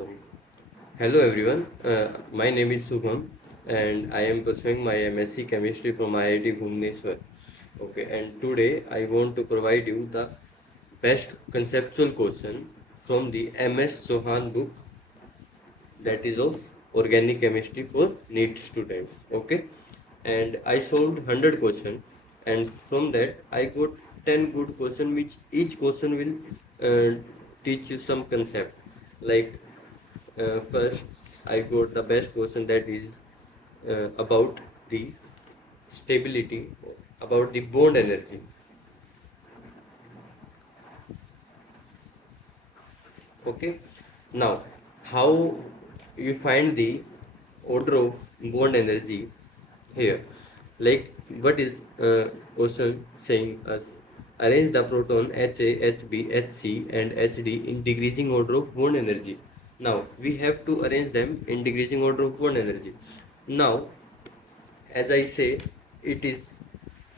Sorry. Hello everyone. My name is Shubham and I am pursuing my MSc Chemistry from IIT Bhubaneswar. Okay, and today I want to provide you the best conceptual question from the MS Chohan book, that is of organic chemistry for neet students. Okay, and I solved 100 questions, and from that I got 10 good questions, which each question will teach you some concept. Like first I got the best question, that is about the stability, about the bond energy. Okay, now how you find the order of bond energy here? Like, what is question saying us? Arrange the proton Ha, Hb, Hc and Hd in decreasing order of bond energy. Now we have to arrange them in decreasing order of bond energy. Now, as I say, it is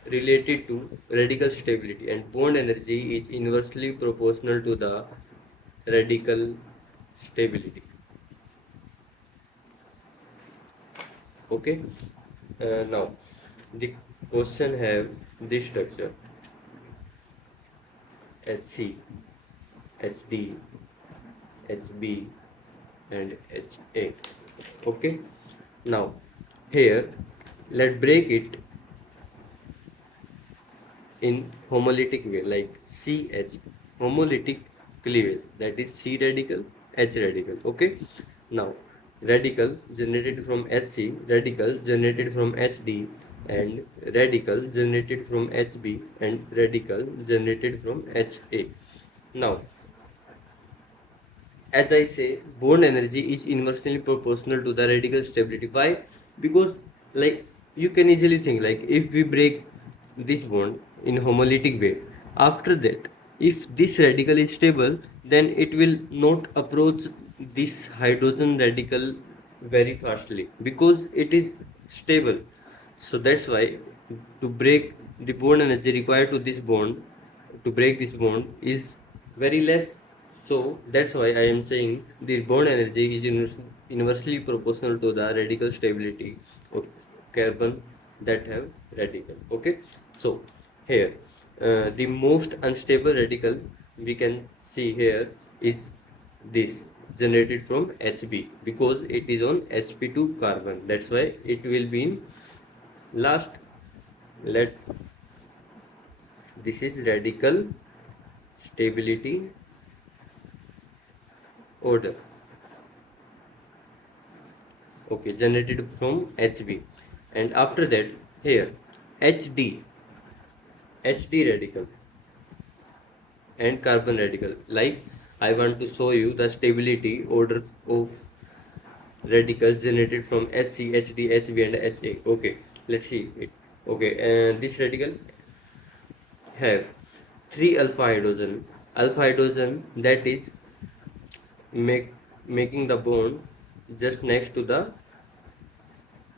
related to radical stability, and bond energy is inversely proportional to the radical stability. Okay, now the question have this structure: Hc, Hd, Hb and Ha. Okay, now here let's break it in homolytic way, like CH, homolytic cleavage, that is C radical, H radical. Okay, now radical generated from Hc, radical generated from Hd, and radical generated from Hb, and radical generated from Ha. Now, as I say, bond energy is inversely proportional to the radical stability. Why? Because, like, you can easily think, like, if we break this bond in homolytic way, after that, if this radical is stable, then it will not approach this hydrogen radical very fastly because it is stable. So that's why, to break the bond energy required to this bond, to break this bond, is very less. So that's why I am saying the bond energy is inversely proportional to the radical stability of carbon that have radical. Okay, so here the most unstable radical we can see here is this, generated from Hb, because it is on sp2 carbon. That's why it will be in last. Let This is radical stability order. Okay, generated from Hb, and after that here Hd, Hd radical and carbon radical. Like, I want to show you the stability order of radicals generated from Hc, Hd, Hb and Ha. Okay, let's see it. Okay, and this radical have 3 alpha hydrogen. Alpha hydrogen, that is making the bond just next to the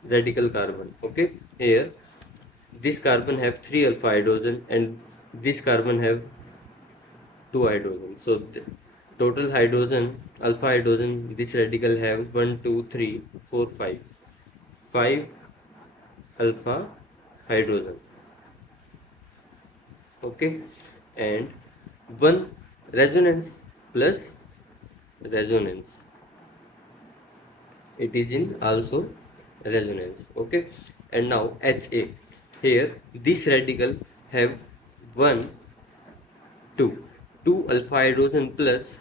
radical carbon. Okay, here this carbon have 3 alpha hydrogen and this carbon have 2 hydrogen. So total hydrogen, alpha hydrogen, this radical have 1 2 3 4 5 5 alpha hydrogen. Okay, and one resonance plus resonance, it is in also resonance. Okay, and now Ha, here this radical have 1 2 2 alpha hydrogen plus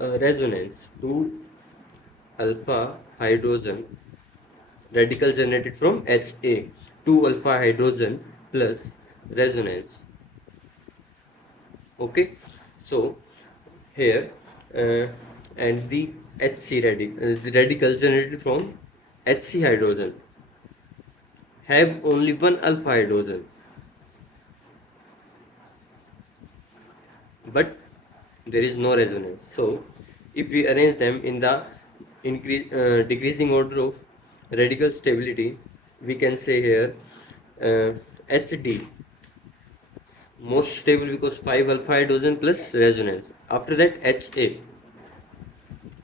resonance, 2 alpha hydrogen radical generated from Ha, 2 alpha hydrogen plus resonance. Okay, so here and the Hc radical, the radical generated from Hc hydrogen have only one alpha hydrogen, but there is no resonance. So if we arrange them in the decreasing order of radical stability, we can say here Hd most stable because 5 alpha hydrogen plus resonance. After that Ha,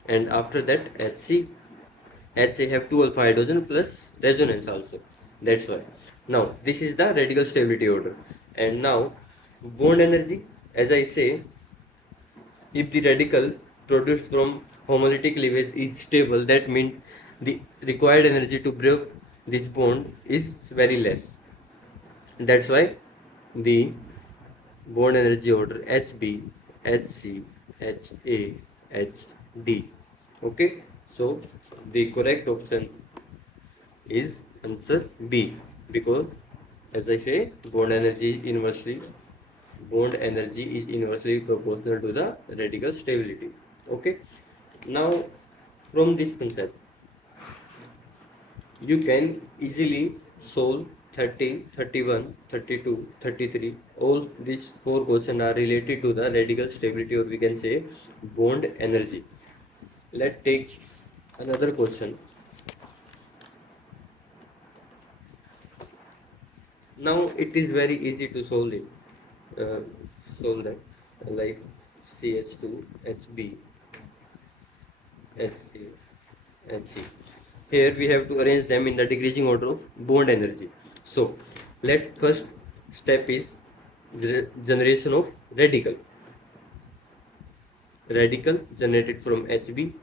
and after that HC have 2 alpha hydrogen plus resonance also. That's why. Now this is the radical stability order. And now bond energy, as I say, if the radical produced from homolytic cleavage is stable, that means the required energy to break this bond is very less. That's why the bond energy order HB, HC, HA, HD. Okay, so the correct option is answer B, because as I say, bond energy is inversely proportional to the radical stability. Okay, now from this concept you can easily solve 30, 31, 32, 33. All these four questions are related to the radical stability, or we can say bond energy. Let's take another question. Now it is very easy to solve it. Uh, Solve that, like CH2, HB, HA, HC. Here we have to arrange them in the decreasing order of bond energy. So let first step is generation of radical. Radical generated from HB,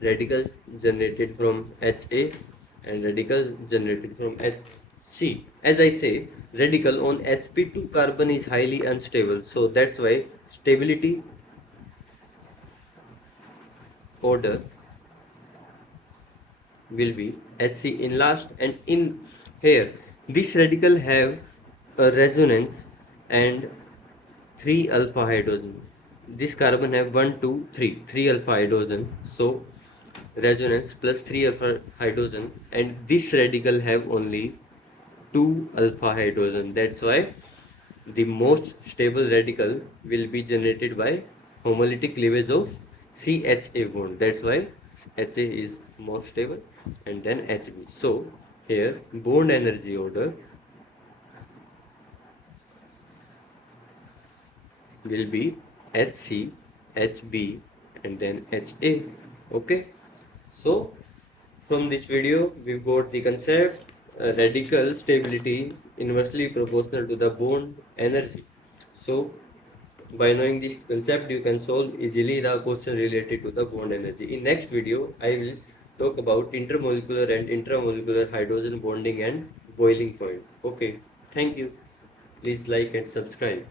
radical generated from HA, and radical generated from HC. As I say, radical on sp2 carbon is highly unstable, so that's why stability order will be Hc in last. And in here this radical have a resonance and 3 alpha hydrogen. This carbon have 1 2 3 alpha hydrogen, so resonance plus 3 alpha hydrogen, and this radical have only 2 alpha hydrogen. That's why the most stable radical will be generated by homolytic cleavage of CHA bond. That's why HA is more stable, and then HB. So here bond energy order will be HC, HB, and then HA. Okay. So from this video we got the concept radical stability inversely proportional to the bond energy. So by knowing this concept, you can solve easily the question related to the bond energy. In next video, I will talk about intermolecular and intramolecular hydrogen bonding and boiling point. Okay, thank you. Please like and subscribe.